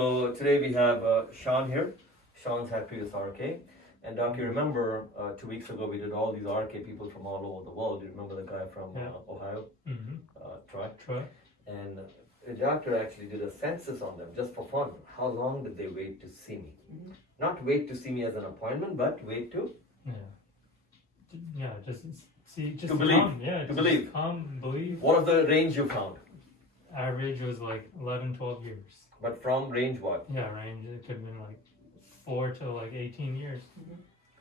So today we have Sean here. Sean's had previous RK. And Doc, you remember 2 weeks ago we did all these RK people from all over the world. You remember the guy from Ohio? Troy? And the doctor actually did a census on them just for fun. How long did they wait to see me? Not wait to see me as an appointment, but wait to? Just see, just to believe. Come. Yeah, to believe. Come, believe. What was the range you found? Average was like 11, 12 years. But from range what? Yeah, range, it could have been like 4 to like 18 years.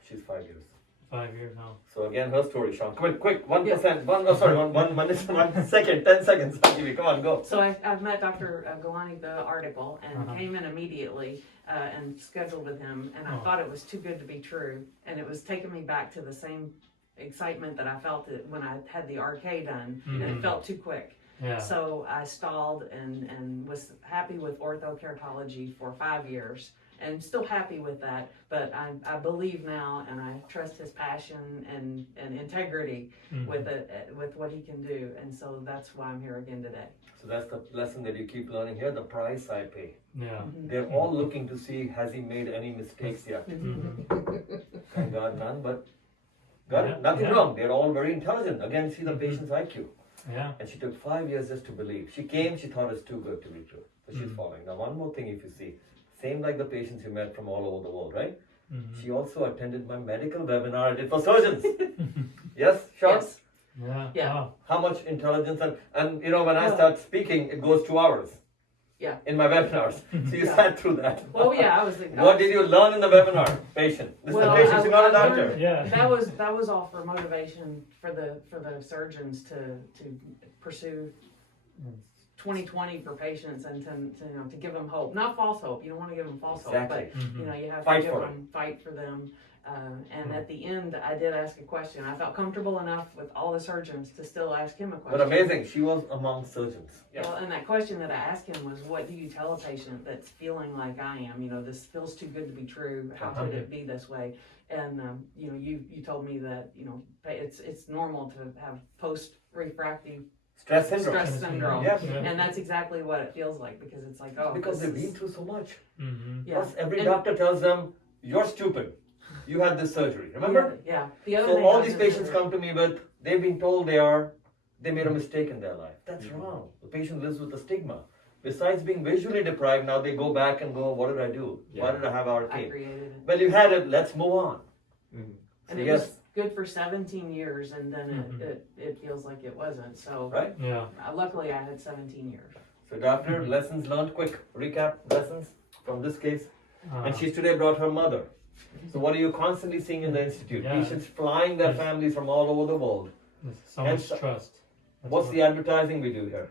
She's 5 years. 5 years now. So again, her story, Sean. Come in, quick, 1%, one minute, 1 second, 10 seconds. I'll give you, come on, go. So I've met Dr. Gulani, the article, and came in immediately and scheduled with him, and I thought it was too good to be true, and it was taking me back to the same excitement that I felt when I had the RK done, and it felt too quick. Yeah. So I stalled and was happy with orthokeratology for 5 years. And still happy with that, but I believe now, and I trust his passion and integrity with what he can do, and so that's why I'm here again today. So that's the lesson that you keep learning here, the price I pay. Yeah. They're all looking to see, has he made any mistakes yet? Thank God none, but nothing wrong. They're all very intelligent. Again, see the patient's IQ. Yeah. And she took 5 years just to believe. She came, she thought it's too good to be true. So she's following. Now one more thing if you see. Same like the patients you met from all over the world, right? She also attended my medical webinar I did for surgeons. Yes, Sean? Yes. Yeah. Wow. How much intelligence and you know when I start speaking it goes 2 hours. Yeah. In my webinars. So you sat through that. Oh yeah, I was like, what did you learn in the webinar? Patient. This is the patient, you're not a doctor. Yeah. That was all for motivation for the surgeons to pursue 2020 for patients and to give them hope, not false hope. You don't want to give them false hope, but you have to fight for them. And at the end, I did ask a question. I felt comfortable enough with all the surgeons to still ask him a question. But amazing, she was among surgeons. Yep. Well, and that question that I asked him was, what do you tell a patient that's feeling like I am? You know, this feels too good to be true. How could it be this way? And you told me that it's normal to have post-refractive stress syndrome. Yep. And that's exactly what it feels like, because it's like, because they've been through so much. Plus, every doctor tells them, you're stupid. You had this surgery, remember? Yeah. So all these patients come to me with, they've been told they made a mistake in their life. That's wrong. The patient lives with the stigma. Besides being visually deprived, now they go back and go, what did I do? Why did I have RK? I created it. Well, you had it, let's move on. And it was good for 17 years, and then it feels like it wasn't. So right? Yeah. Luckily, I had 17 years. So doctor, lessons learned, quick recap lessons from this case. And she's today brought her mother. So what are you constantly seeing in the institute? Patients flying their families from all over the world. So much trust. What's the advertising we do here?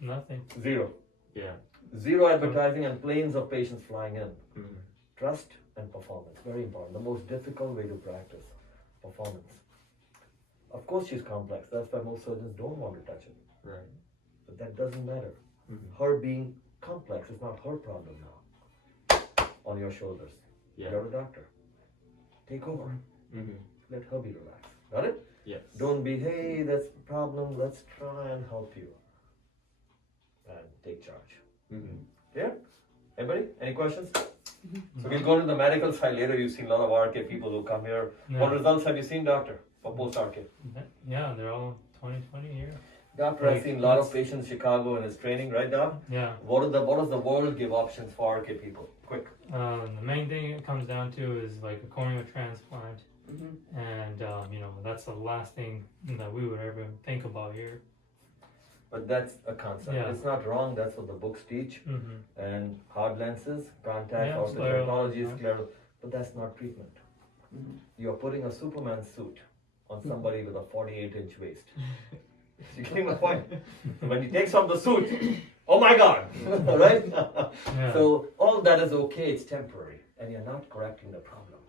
Nothing. Zero. Yeah. Zero advertising and planes of patients flying in. Trust and performance, very important. The most difficult way to practice performance. Of course she's complex, that's why most surgeons don't want to touch it. Right. But that doesn't matter. Her being complex is not her problem now. On your shoulders. Yeah. You're a doctor. Take over. Let her be relaxed. Got it? Yes. Don't be, hey, that's a problem, let's try and help you. And take charge. Yeah? Anybody? Any questions? So we'll go to the medical side later. You've seen a lot of RK people who come here. What results have you seen, doctor, for post-RK? Yeah, they're all 20 here. Doctor, I've seen a lot of patients in Chicago in his training, right, Doc? Yeah. What does the world give options for RK people? Quick. The main thing it comes down to is like a corneal transplant. And, that's the last thing that we would ever think about here. But that's a concept. It's not wrong. That's what the books teach. And hard lenses, contact, orthokeratology, scleral. But that's not treatment. You're putting a Superman suit on somebody with a 48-inch waist. You're getting my point? When he takes off the suit, oh my God, right? So all that is okay. It's temporary. And you're not correcting the problem.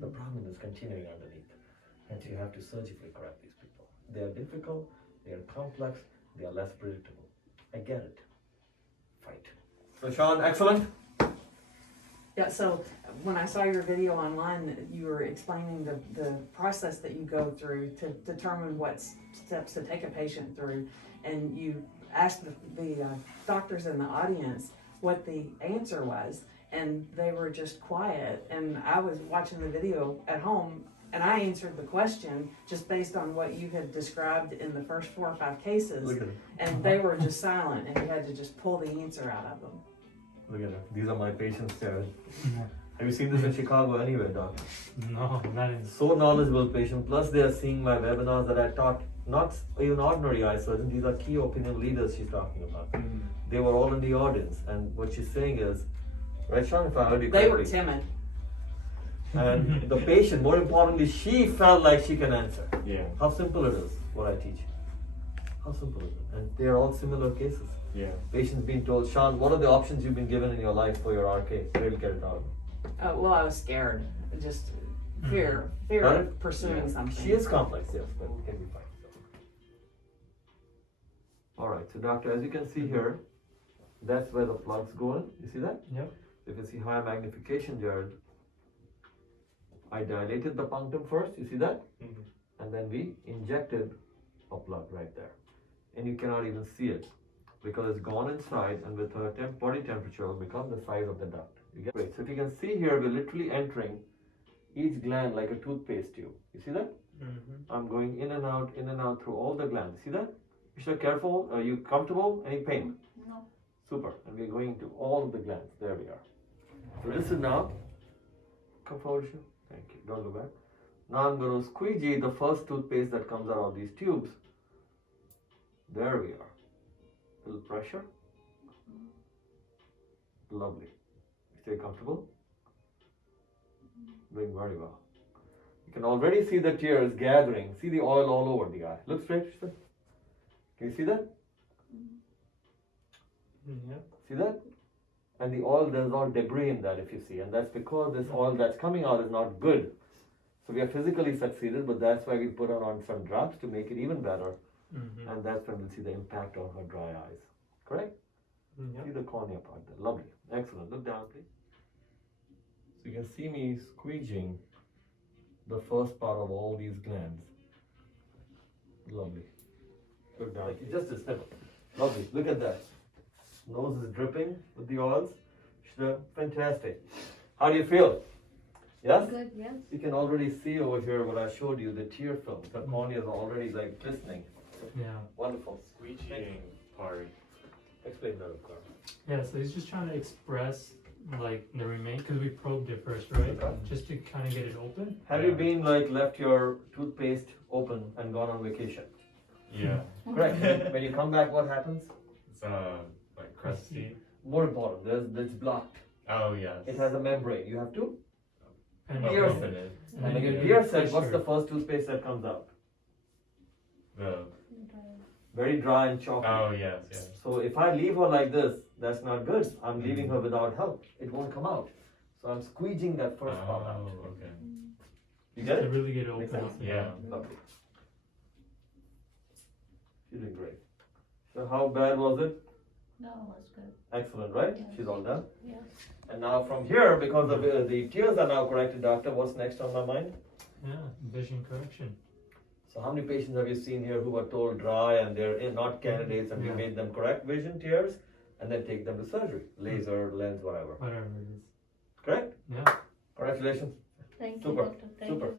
The problem is continuing underneath. And so you have to surgically correct these people. They are difficult. They are complex. They are less predictable. I get it. Fight. So Sean, excellent. Yeah, so when I saw your video online, you were explaining the process that you go through to determine what steps to take a patient through, and you asked the doctors in the audience, what the answer was, and they were just quiet. And I was watching the video at home, and I answered the question just based on what you had described in the first 4 or 5 cases. Look at it. And they were just silent, and you had to just pull the answer out of them. Look at it. These are my patients, Jared. Have you seen this in Chicago anywhere, Doc? No, not in. So knowledgeable patient. Plus, they are seeing my webinars that I taught. Not even ordinary eye surgeons. These are key opinion leaders she's talking about. They were all in the audience, and what she's saying is, right, Sean? If I heard you They correctly. were timid. And the patient, more importantly, she felt like she can answer. Yeah. How simple it is, what I teach. How simple is it? And they are all similar cases. Yeah. Patients being told, Sean, what are the options you've been given in your life for your RK? Radial Keratotomy. Well, I was scared. Just fear Got of it? pursuing something. She is complex, yes, but it can be fine. Alright, so doctor, as you can see here, that's where the plugs go in. You see that? Yep. You can see higher magnification, Jared. I dilated the punctum first, you see that? And then we injected a plug right there. And you cannot even see it because it's gone inside, and with her body temperature will become the size of the duct. You get? Great. So if you can see here, we're literally entering each gland like a toothpaste tube. You see that? I'm going in and out through all the glands. See that? Mr. Careful. Are you comfortable? Any pain? No. Super. And we're going to all of the glands. There we are. So this is now. Come forward, Shiv. Thank you. Don't go back. Now I'm going to squeegee the first toothpaste that comes out of these tubes. There we are. Little pressure. Lovely. Stay comfortable. Doing very well. You can already see the tears gathering. See the oil all over the eye. Look straight. Shiv. Can you see that? Yep. See that? And the oil, there's all debris in that if you see. And that's because this oil that's coming out is not good. So we have physically succeeded, but that's why we put on some drops to make it even better. And that's when we'll see the impact on her dry eyes. Correct? Yep. See the cornea part there. Lovely. Excellent. Look down, please. So you can see me squeegeeing the first part of all these glands. Lovely. Look down. Just a snip. Lovely. Look at that. Nose is dripping with the oils. Fantastic. How do you feel? Yes? Good, yes. You can already see over here what I showed you, the tear film. The cornea is already like glistening. Yeah. Wonderful. Squeegeeing part. Explain that, of course. Yeah, so he's just trying to express like the remain, because we probed it first, right? Okay. Just to kind of get it open. Have you been like left your toothpaste open and gone on vacation? Yeah. Correct. When you come back, what happens? It's like crusty. More important, it's blocked. Oh yes. It has a membrane. You have to. And Pierce open it. it. And And then when you you get pierce it, what's pressure. the first toothpaste that comes out? The Very dry and chalky. oh yes, yes. So if I leave her like this, that's not good. I'm leaving her without help. It won't come out. So I'm squeezing that first part out. Oh, okay. You get to it? really get it Makes open. sense? Yeah. Lovely. You're doing great. So how bad was it? No, that's good. Excellent, right? Yes. She's all done. Yes. And now from here, because the tears are now corrected, doctor, what's next on my mind? Yeah, vision correction. So how many patients have you seen here who were told dry and they're not candidates, and we Yeah. made them correct vision tears and then take them to surgery, laser, lens, whatever. Whatever it is. Correct? Yeah. Congratulations. Thank you, Super. doctor. Thank Super. you.